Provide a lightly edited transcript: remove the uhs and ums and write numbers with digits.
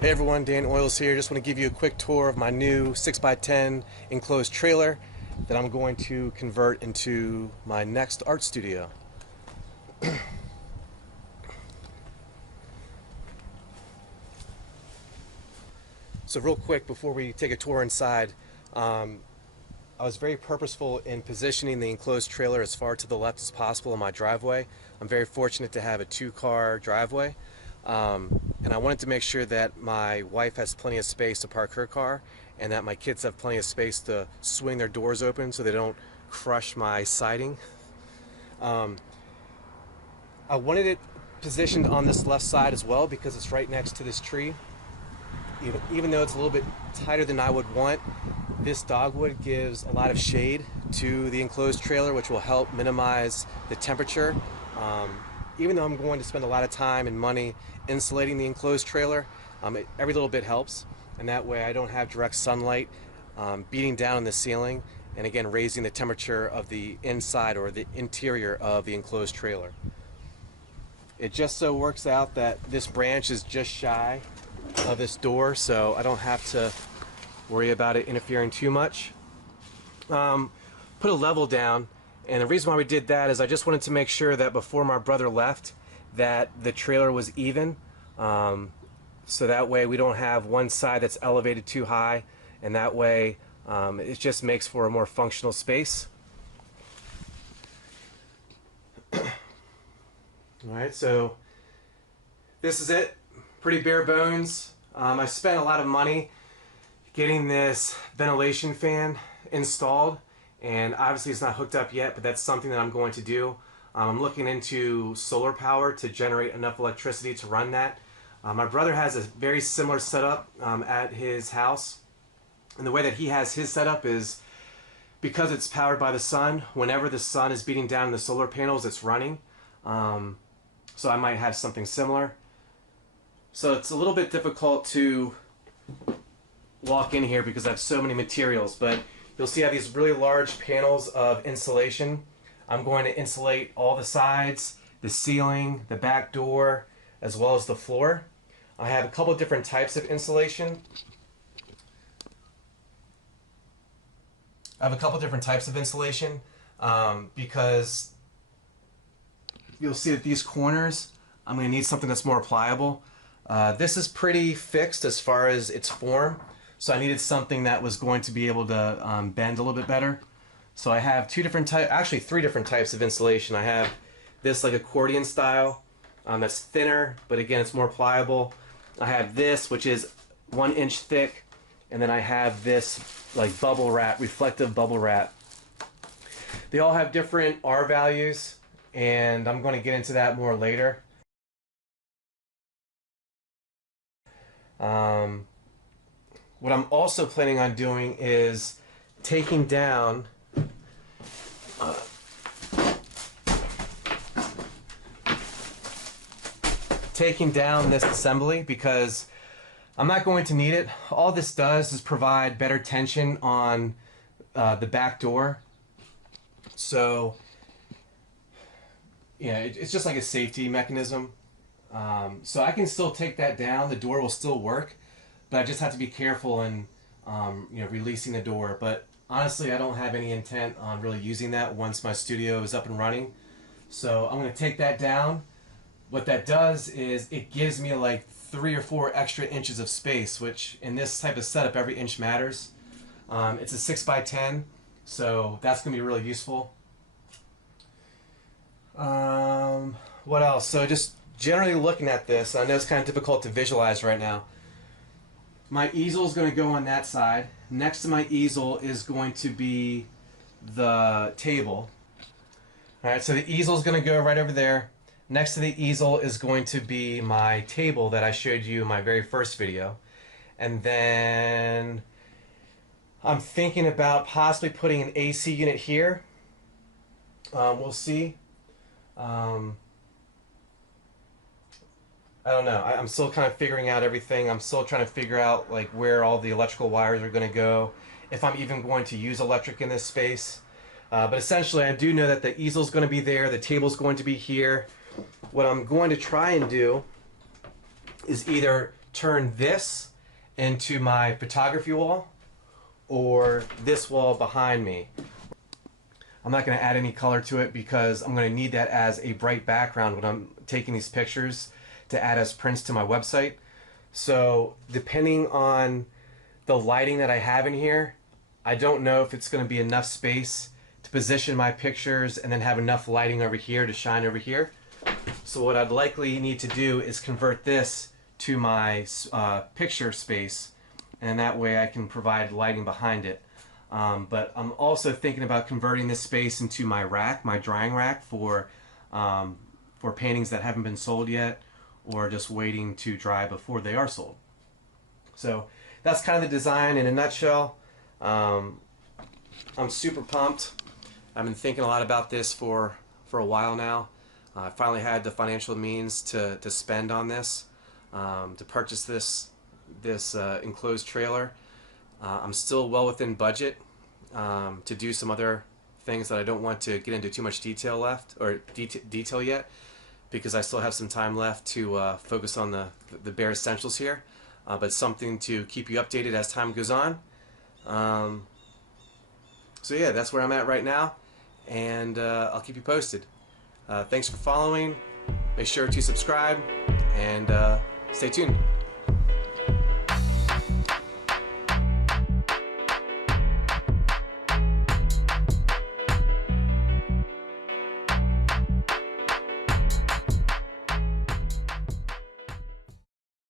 Hey everyone, Dan Oils here. Just want to give you a quick tour of my new 6x10 enclosed trailer that I'm going to convert into my next art studio. So real quick, before we take a tour inside, I was very purposeful in positioning the enclosed trailer as far to the left as possible in my driveway. I'm very fortunate to have a two-car driveway. And I wanted to make sure that my wife has plenty of space to park her car and that my kids have plenty of space to swing their doors open so they don't crush my siding. I wanted it positioned on this left side as well because it's right next to this tree. Even though it's a little bit tighter than I would want, this dogwood gives a lot of shade to the enclosed trailer, which will help minimize the temperature. Even though I'm going to spend a lot of time and money insulating the enclosed trailer, every little bit helps, and that way I don't have direct sunlight beating down on the ceiling and again raising the temperature of the inside or the interior of the enclosed trailer. It just so works out that this branch is just shy of this door, so I don't have to worry about it interfering too much. Put a level down. And the reason why we did that is I just wanted to make sure that before my brother left that the trailer was even, so that way we don't have one side that's elevated too high, and that way it just makes for a more functional space. Alright, so this is it. Pretty bare bones. I spent a lot of money getting this ventilation fan installed. And obviously it's not hooked up yet, but that's something that I'm going to do. I'm looking into solar power to generate enough electricity to run that. My brother has a very similar setup at his house. And the way that he has his setup is because it's powered by the sun, whenever the sun is beating down the solar panels, it's running. So I might have something similar. So it's a little bit difficult to walk in here because I have so many materials, but you'll see I have these really large panels of insulation. I'm going to insulate all the sides, the ceiling, the back door, as well as the floor. I have a couple of different types of insulation. Because you'll see that these corners, I'm going to need something that's more pliable. This is pretty fixed as far as its form. So I needed something that was going to be able to bend a little bit better. So I have three different types of insulation. I have this like accordion style that's thinner, but again it's more pliable. I have this, which is 1 inch thick, and then I have this like bubble wrap, reflective bubble wrap. They all have different R values, and I'm going to get into that more later. What I'm also planning on doing is taking down this assembly because I'm not going to need it. All this does is provide better tension on the back door. So yeah, it's just like a safety mechanism. So I can still take that down. The door will still work. But I just have to be careful in releasing the door. But honestly, I don't have any intent on really using that once my studio is up and running. So I'm going to take that down. What that does is it gives me like 3 or 4 extra inches of space, which in this type of setup, every inch matters. It's a 6x10, so that's going to be really useful. What else? So just generally looking at this, I know it's kind of difficult to visualize right now. My easel is going to go on that side. Next to my easel is going to be the table. Alright, so the easel is going to go right over there. Next to the easel is going to be my table that I showed you in my very first video. And then I'm thinking about possibly putting an AC unit here. We'll see. I don't know. I'm still kind of figuring out everything. I'm still trying to figure out like where all the electrical wires are going to go, if I'm even going to use electric in this space. But essentially, I do know that the easel's going to be there, the table's going to be here. What I'm going to try and do is either turn this into my photography wall or this wall behind me. I'm not going to add any color to it because I'm going to need that as a bright background when I'm taking these pictures to add as prints to my website. So depending on the lighting that I have in here, I don't know if it's going to be enough space to position my pictures and then have enough lighting over here to shine over here. So what I'd likely need to do is convert this to my picture space, and that way I can provide lighting behind it. But I'm also thinking about converting this space into my rack, my drying rack for paintings that haven't been sold yet or just waiting to dry before they are sold. So that's kind of the design in a nutshell. I'm super pumped. I've been thinking a lot about this for a while now. I finally had the financial means to spend on this, to purchase this enclosed trailer. I'm still well within budget to do some other things that I don't want to get into too much detail detail yet, because I still have some time left to focus on the bare essentials here, but something to keep you updated as time goes on. So yeah, that's where I'm at right now, and I'll keep you posted. Thanks for following. Make sure to subscribe and stay tuned.